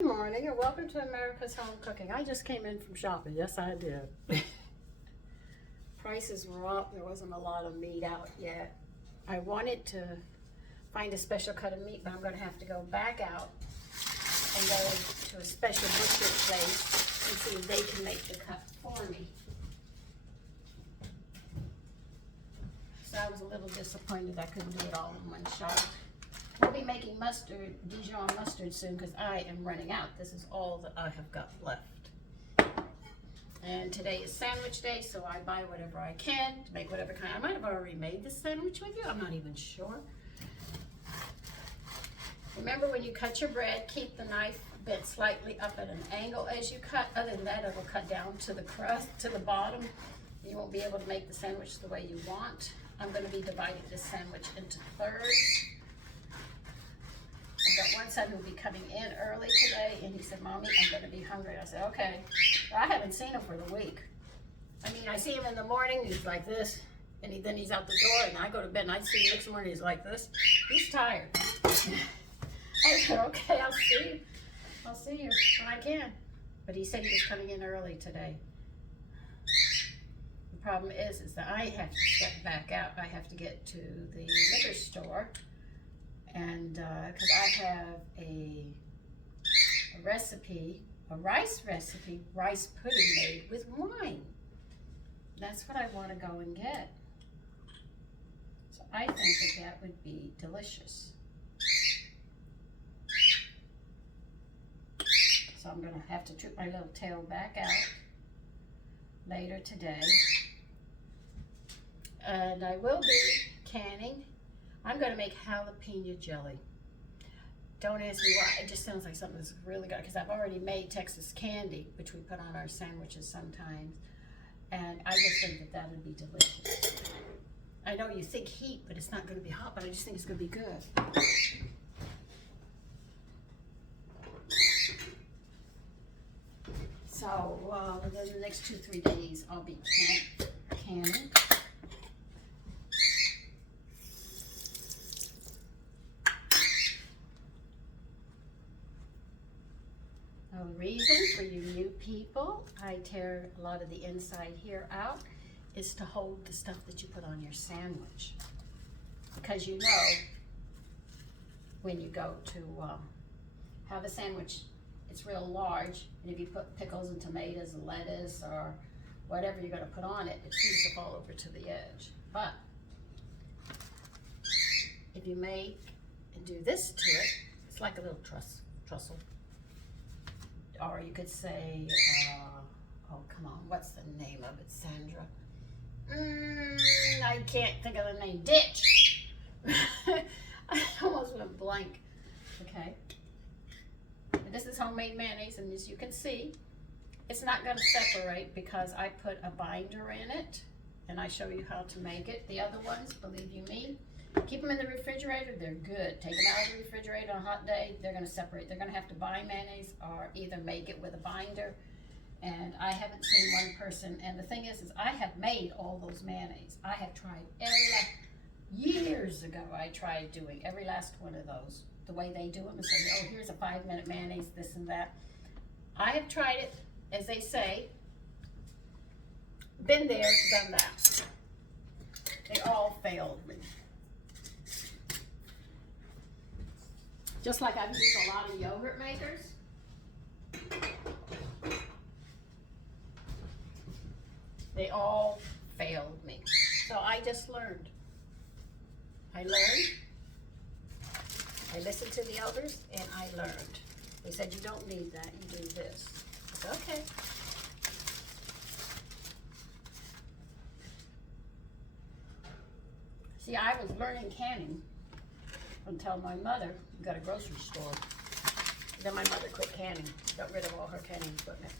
Good morning and welcome to America's Home Cooking. I just came in from shopping. Yes, I did. Prices were up. There wasn't a lot of meat out yet. I wanted to find a special cut of meat, but I'm going to have to go back out and go to a special butcher place and see if they can make the cut for me. So I was a little disappointed I couldn't do it all in one shot. We'll be making mustard, Dijon mustard soon because I am running out. This is all that I have got left. And today is sandwich day, so I buy whatever I can to make whatever kind. I might have already made this sandwich with you. I'm not even sure. Remember, when you cut your bread, keep the knife bent slightly up at an angle as you cut. Other than that, it'll cut down to the crust, to the bottom. You won't be able to make the sandwich the way you want. I'm going to be dividing this sandwich into thirds. I've got one son who'll be coming in early today, and he said, "Mommy, I'm going to be hungry." I said, "Okay." Well, I haven't seen him for the week. I mean, I see him in the morning, he's like this, and then he's out the door, and I go to bed, and I see him next morning, he's like this. He's tired. I said, "Okay, I'll see you. I'll see you when I can." But he said he was coming in early today. The problem is that I have to step back out. I have to get to the liquor store. And because I have a recipe, a rice recipe, rice pudding made with wine. That's what I want to go and get. So I think that would be delicious. So I'm going to have to trip my little tail back out later today. And I will be canning. I'm going to make jalapeno jelly. Don't ask me why. It just sounds like something that's really good because I've already made Texas candy, which we put on our sandwiches sometimes. And I just think that would be delicious. I know you think heat, but it's not going to be hot, but I just think it's going to be good. So within the next 2-3 days, I'll be canning. The reason for you new people, I tear a lot of the inside here out, is to hold the stuff that you put on your sandwich. Because you know, when you go to have a sandwich, it's real large, and if you put pickles and tomatoes and lettuce or whatever you're going to put on it, it seems to fall over to the edge. But if you make and do this to it, it's like a little trussel. Or you could say, oh, come on, what's the name of it, Sandra? I can't think of the name. Ditch. I almost went blank. Okay. And this is homemade mayonnaise, and as you can see, it's not going to separate because I put a binder in it, and I show you how to make it. The other ones, believe you me, keep them in the refrigerator. They're good. Take them out of the refrigerator on a hot day. They're going to separate. They're going to have to buy mayonnaise or either make it with a binder. And I haven't seen one person. And the thing is I have made all those mayonnaise. I have tried years ago, I tried doing every last one of those the way they do them and say, "Oh, here's a 5-minute mayonnaise, this and that." I have tried it, as they say, been there, done that. They all failed me. Just like I've used a lot of yogurt makers. They all failed me. So I just learned. I listened to the elders and I learned. They said, "You don't need that, you do this." I said, okay. See, I was learning canning until my mother got a grocery store. Then my mother quit canning, got rid of all her canning equipment.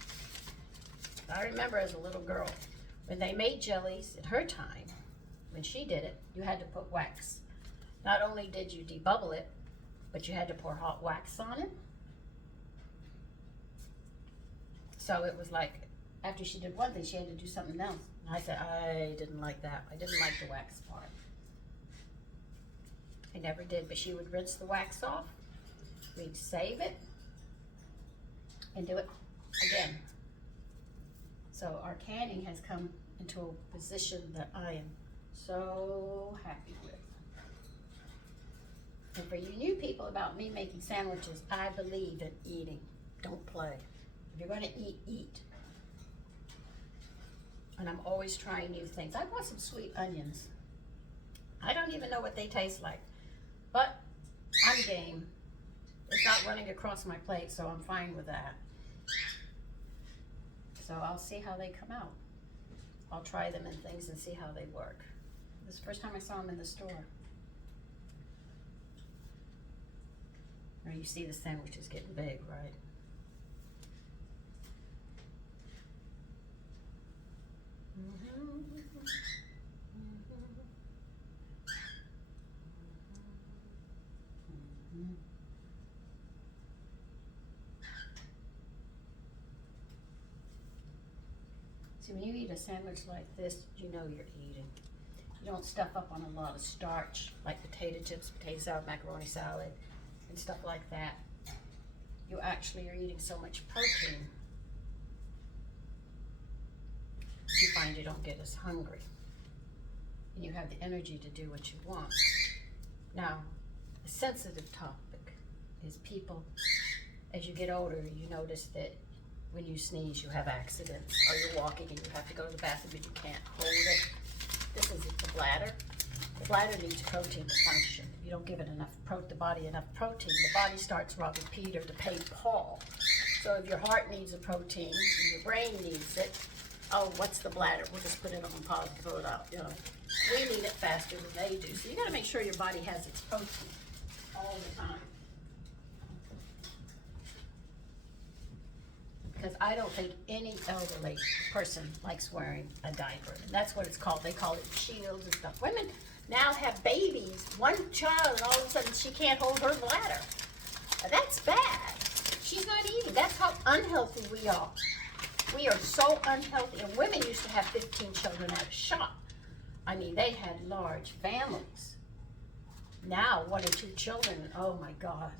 I remember as a little girl, when they made jellies in her time, when she did it, you had to put wax. Not only did you debubble it, but you had to pour hot wax on it. So it was like, after she did one thing, she had to do something else. And I said, I didn't like that. I didn't like the wax part. I never did, but she would rinse the wax off. We'd save it. and do it again. So our canning has come into a position that I am so happy with. And for you new people about me making sandwiches, I believe in eating. Don't play. If you're gonna eat, eat. And I'm always trying new things. I bought some sweet onions. I don't even know what they taste like, but I'm game. It's not running across my plate, so I'm fine with that. So I'll see how they come out. I'll try them in things and see how they work. This is the first time I saw them in the store. Now you see the sandwich is getting big, right? See, when you eat a sandwich like this, you know you're eating. You don't stuff up on a lot of starch, like potato chips, potato salad, macaroni salad, and stuff like that. You actually are eating so much protein, you find you don't get as hungry. And you have the energy to do what you want. Now, a sensitive topic is people, as you get older, you notice that when you sneeze, you have accidents, or you're walking and you have to go to the bathroom and you can't hold it. This is the bladder. The bladder needs protein to function. If you don't give it the body enough protein, the body starts robbing Peter to pay Paul. So if your heart needs a protein, and your brain needs it, oh, what's the bladder? We'll just put it on pause and pull it out. You know, we need it faster than they do. So you got to make sure your body has its protein all the time. Because I don't think any elderly person likes wearing a diaper. And that's what it's called. They call it shields and stuff. Women now have babies, one child, and all of a sudden she can't hold her bladder. That's bad. She's not eating. That's how unhealthy we are. We are so unhealthy. And women used to have 15 children at a shot. I mean, they had large families. Now, 1 or 2 children, oh my God.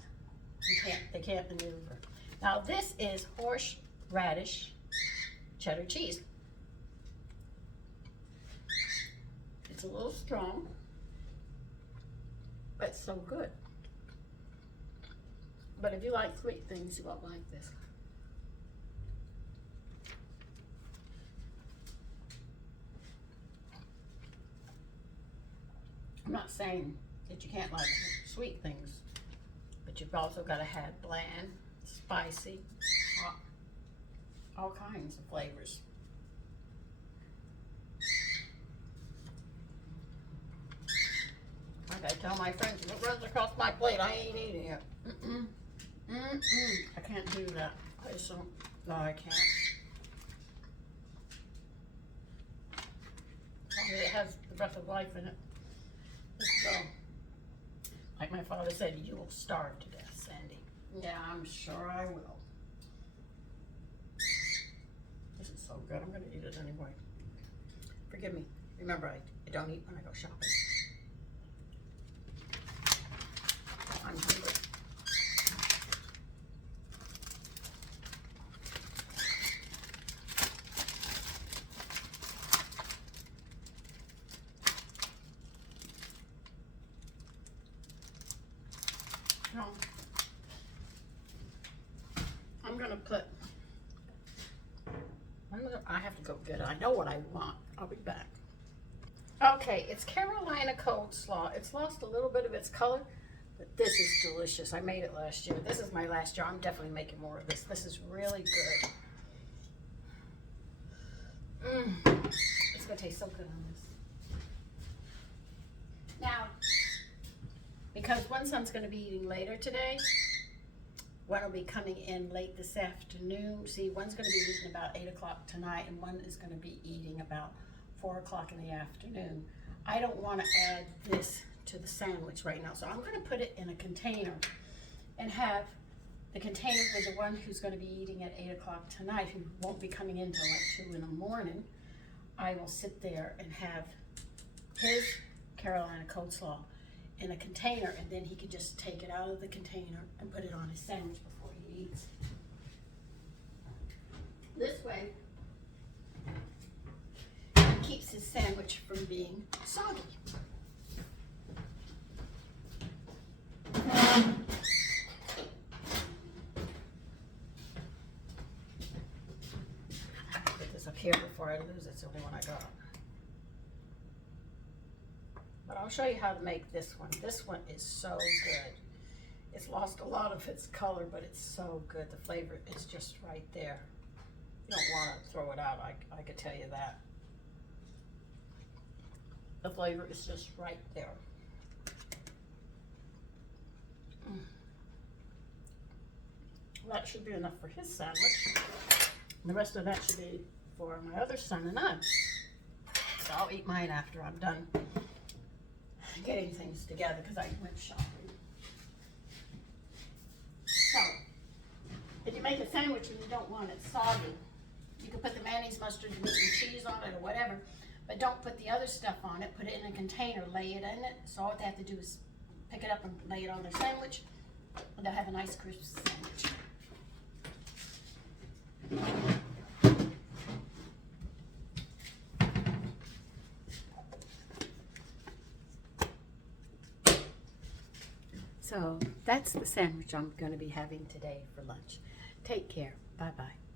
They can't maneuver. Now, this is horseradish cheddar cheese. It's a little strong, but it's so good. But if you like sweet things, you won't like this. I'm not saying that you can't like sweet things, but you've also got to have bland, spicy, hot, all kinds of flavors. I gotta tell my friends, if it runs across my plate, I ain't eating it. I can't do that. I just don't, no, I can't. It has the breath of life in it. So, like my father said, you will starve to death, Sandy. Yeah, I'm sure I will. This is so good. I'm going to eat it anyway. Forgive me. Remember, I don't eat when I go shopping. I'm hungry. No. I have to go get it. I know what I want. I'll be back. Okay, it's Carolina cold slaw. It's lost a little bit of its color, but this is delicious. I made it last year. This is my last year. I'm definitely making more of this. This is really good. It's gonna taste so good on this. Now, because one son's gonna be eating later today, one will be coming in late this afternoon. See, one's gonna be eating about 8 o'clock tonight, and one is gonna be eating about 4 o'clock in the afternoon. I don't wanna add this to the sandwich right now, so I'm gonna put it in a container and have the container for the one who's gonna be eating at 8 o'clock tonight, who won't be coming in till like 2 in the morning. I will sit there and have his Carolina cold slaw in a container, and then he can just take it out of the container and put it on his sandwich before he eats. from being soggy. Put this up here before I lose it. It's the only one I got. But I'll show you how to make this one. This one is so good. It's lost a lot of its color, but it's so good. The flavor is just right there. You don't want to throw it out, I could tell you that. The flavor is just right there. Well, that should be enough for his sandwich. And the rest of that should be for my other son and I. So I'll eat mine after I'm done getting things together because I went shopping. So, if you make a sandwich and you don't want it soggy, you can put the mayonnaise, mustard, and cheese on it or whatever, but don't put the other stuff on it. Put it in a container, lay it in it. So all they have to do is pick it up and lay it on their sandwich, and they'll have a nice crisp sandwich. So that's the sandwich I'm going to be having today for lunch. Take care. Bye-bye.